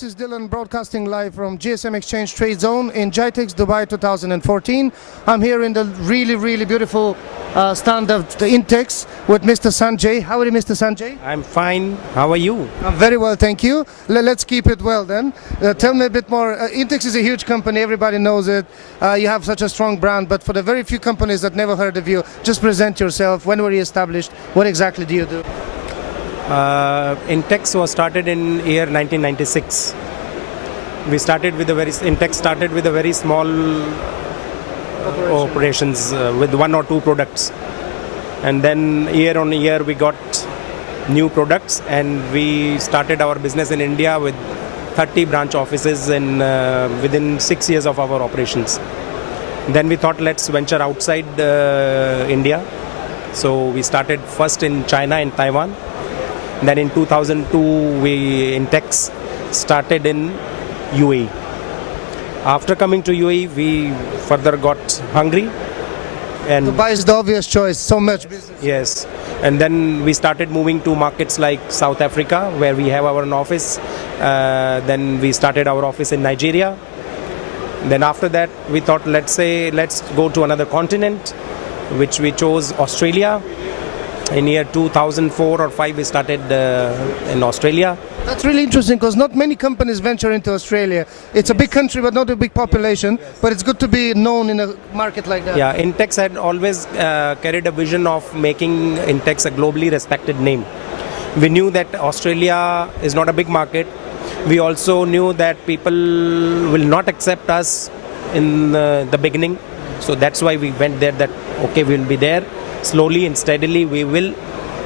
This is Dilyan broadcasting live from gsmExchange tradeZone in GITEX Dubai 2014. I'm here in the really beautiful stand of the INTEX with Mr. Sanjay. How are you, Mr. Sanjay? I'm fine. How are you? I'm very well, thank you. Let's keep it well then. Tell me a bit more. INTEX is a huge company, everybody knows it. You have such a strong brand, but for the very few companies that never heard of you, just present yourself. When were you established? What exactly do you do? INTEX was started in year 1996. INTEX started with a very small operations with one or two products, and then year on year we got new products, and we started our business in India with 30 branch offices in within 6 years of our operations. Then we thought, let's venture outside India. So we started first in China and Taiwan. Then in 2002, INTEX started in UAE. After coming to UAE, we further got hungry. And Dubai is the obvious choice, so much business. Yes. And then we started moving to markets like South Africa, where we have our office. Then we started our office in Nigeria. Then after that, we thought, let's go to another continent, which we chose Australia. In year 2004 or 5, we started in Australia. That's really interesting because not many companies venture into Australia. It's a big country but not a big population, but it's good to be known in a market like that. Yeah, INTEX had always carried a vision of making INTEX a globally respected name. We knew that Australia is not a big market. We also knew that people will not accept us in the beginning. So that's why we went there, that okay, we'll be there. Slowly and steadily we will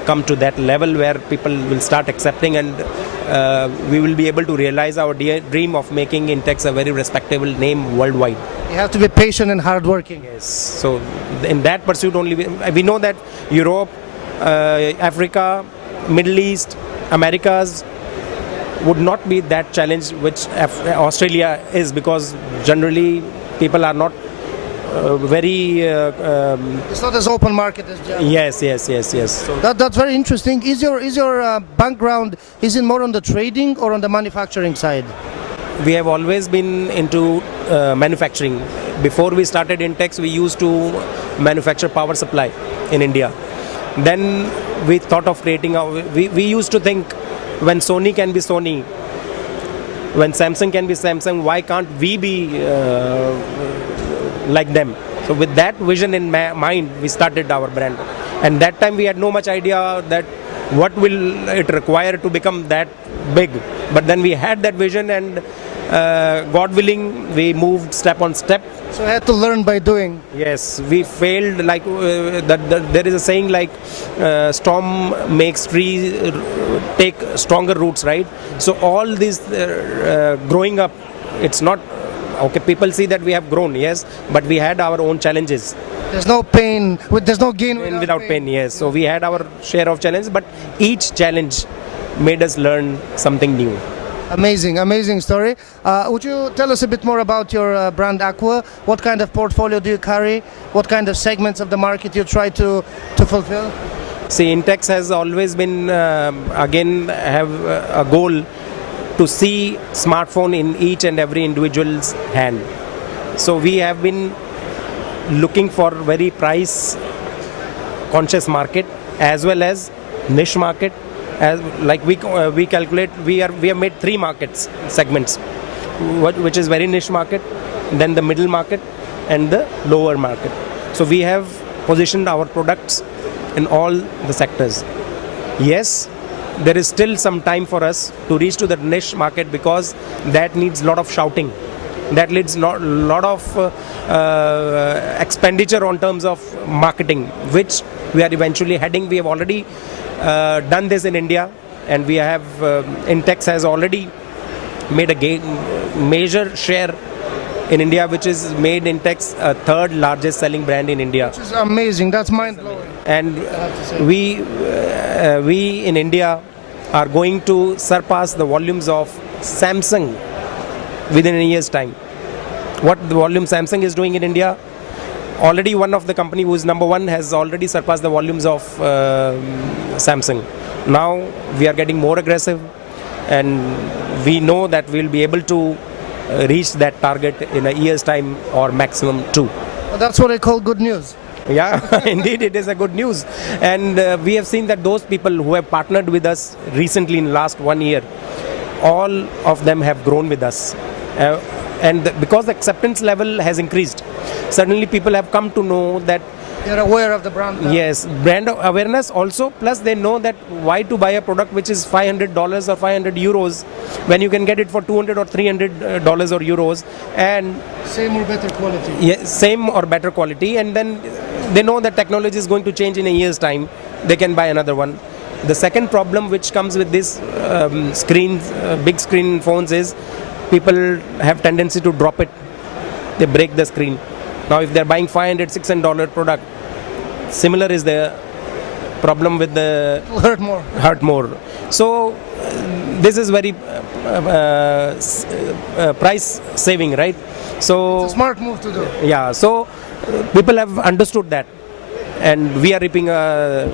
come to that level where people will start accepting, and we will be able to realize our dream of making INTEX a very respectable name worldwide. You have to be patient and hardworking. Yes. So in that pursuit only, we know that Europe, Africa, Middle East, Americas would not be that challenge which Australia is, because generally people are not it's not as open market as Germany. Yes. So that's very interesting. Is your background, is it more on the trading or on the manufacturing side? We have always been into manufacturing. Before we started INTEX, we used to manufacture power supply in India. Then we thought of creating we used to think, when Sony can be Sony, when Samsung can be Samsung, why can't we be like them? So with that vision in mind, we started our brand. And that time we had no much idea that what will it require to become that big. But then we had that vision, and God willing, we moved step on step. So I had to learn by doing. Yes, we failed, like there is a saying like storm makes trees take stronger roots, right? So all this growing up, it's not okay. People see that we have grown, yes, but we had our own challenges. There's no pain, there's no gain without pain. Yes, so we had our share of challenges, but each challenge made us learn something new. Amazing story. Would you tell us a bit more about your brand Aqua? What kind of portfolio do you carry? What kind of segments of the market you try to fulfill? See, INTEX has always been, again, have a goal to see smartphone in each and every individual's hand. So we have been looking for very price conscious market as well as niche market. As like we calculate, we have made 3 markets segments, which is very niche market, then the middle market, and the lower market. So we have positioned our products in all the sectors. Yes, there is still some time for us to reach to the niche market, because that needs a lot of shouting. That needs a lot of expenditure on terms of marketing, which we are eventually heading. We have already done this in India, and we have INTEX has already made a major share in India, which is made INTEX a 3rd largest selling brand in India. Which is amazing. That's mind-blowing. And we in India are going to surpass the volumes of Samsung within a year's time. What the volume Samsung is doing in India, already one of the company who is number 1 has already surpassed the volumes of Samsung. Now we are getting more aggressive. and we know that we'll be able to reach that target in a year's time or maximum 2. Well, that's what I call good news. Yeah, indeed, it is a good news. And we have seen that those people who have partnered with us recently in the last 1 year, all of them have grown with us. And because the acceptance level has increased, suddenly people have come to know that You're aware of the brand now. yes, brand awareness also, plus they know that why to buy a product which is $500 or 500 euros when you can get it for $200 or $300 or euros, and Same or better quality. same or better quality, and then they know that technology is going to change in a year's time, they can buy another one. The second problem which comes with this screens, big screen phones, is people have tendency to drop it, they break the screen. Now if they're buying $500, $600 product, similar is the problem with the It'll hurt more. hurt more. So this is very price saving, right? So It's a smart move to do. yeah, so people have understood that, and we are reaping all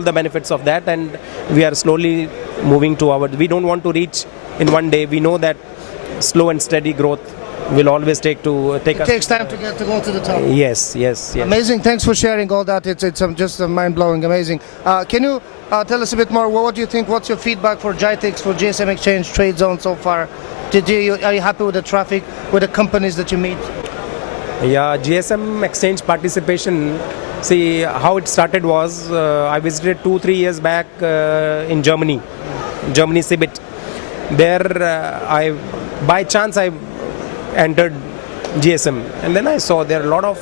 the benefits of that, and we are slowly moving to our. We don't want to reach in one day. We know that slow and steady growth will always take us. It takes time to go to the top. Yes. Amazing. Thanks for sharing all that. It's just mind-blowing, amazing. Can you tell us a bit more? What do you think? What's your feedback for GITEX, for gsmExchange, tradeZone so far? Are you happy with the traffic, with the companies that you meet? Yeah, gsmExchange participation. See, how it started was I visited 2-3 years back in Germany, CeBIT. There, by chance I entered GSM, and then I saw there are a lot of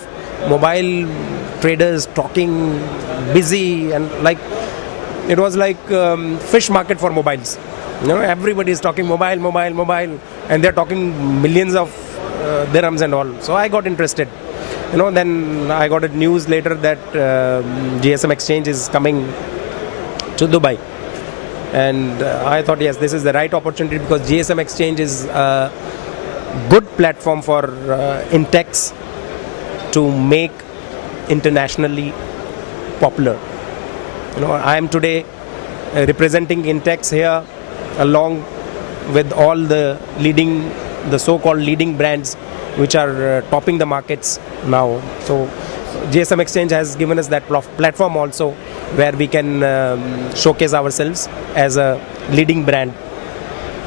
mobile traders talking, busy, and like it was like fish market for mobiles. You know, everybody is talking mobile, and they're talking millions of dirhams and all. So I got interested. You know, then I got a news later that gsmExchange is coming to Dubai, and I thought, yes, this is the right opportunity, because gsmExchange is a good platform for INTEX to make internationally popular. You know, I am today representing INTEX here, along with all the so-called leading brands which are topping the markets now. So gsmExchange has given us that platform also, where we can showcase ourselves as a leading brand.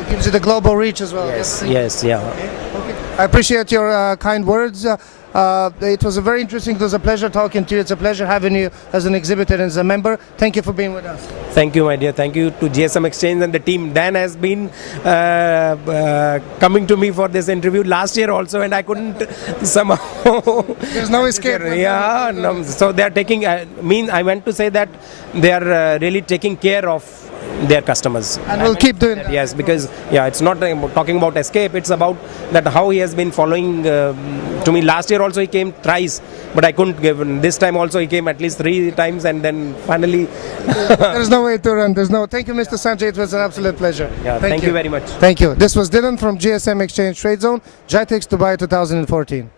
It gives you the global reach as well. Yes, yeah. Okay. I appreciate your kind words. It was very interesting. It was a pleasure talking to you. It's a pleasure having you as an exhibitor and as a member. Thank you for being with us. Thank you, my dear. Thank you to gsmExchange and the team. Dan has been coming to me for this interview last year also, and I couldn't somehow. There's no escape. Yeah, no, so they are taking. I went to say that they are really taking care of their customers, and we'll keep doing that. Yes, because it's not talking about escape, it's about that how he has been following to me. Last year also he came thrice, but I couldn't give him. This time also he came at least 3 times, and then finally There's no way to run. Thank you, Mr. Sanjay. It was an absolute pleasure. yeah, thank you very much. Thank you. This was Dilyan from gsmExchange TradeZone, GITEX Dubai 2014.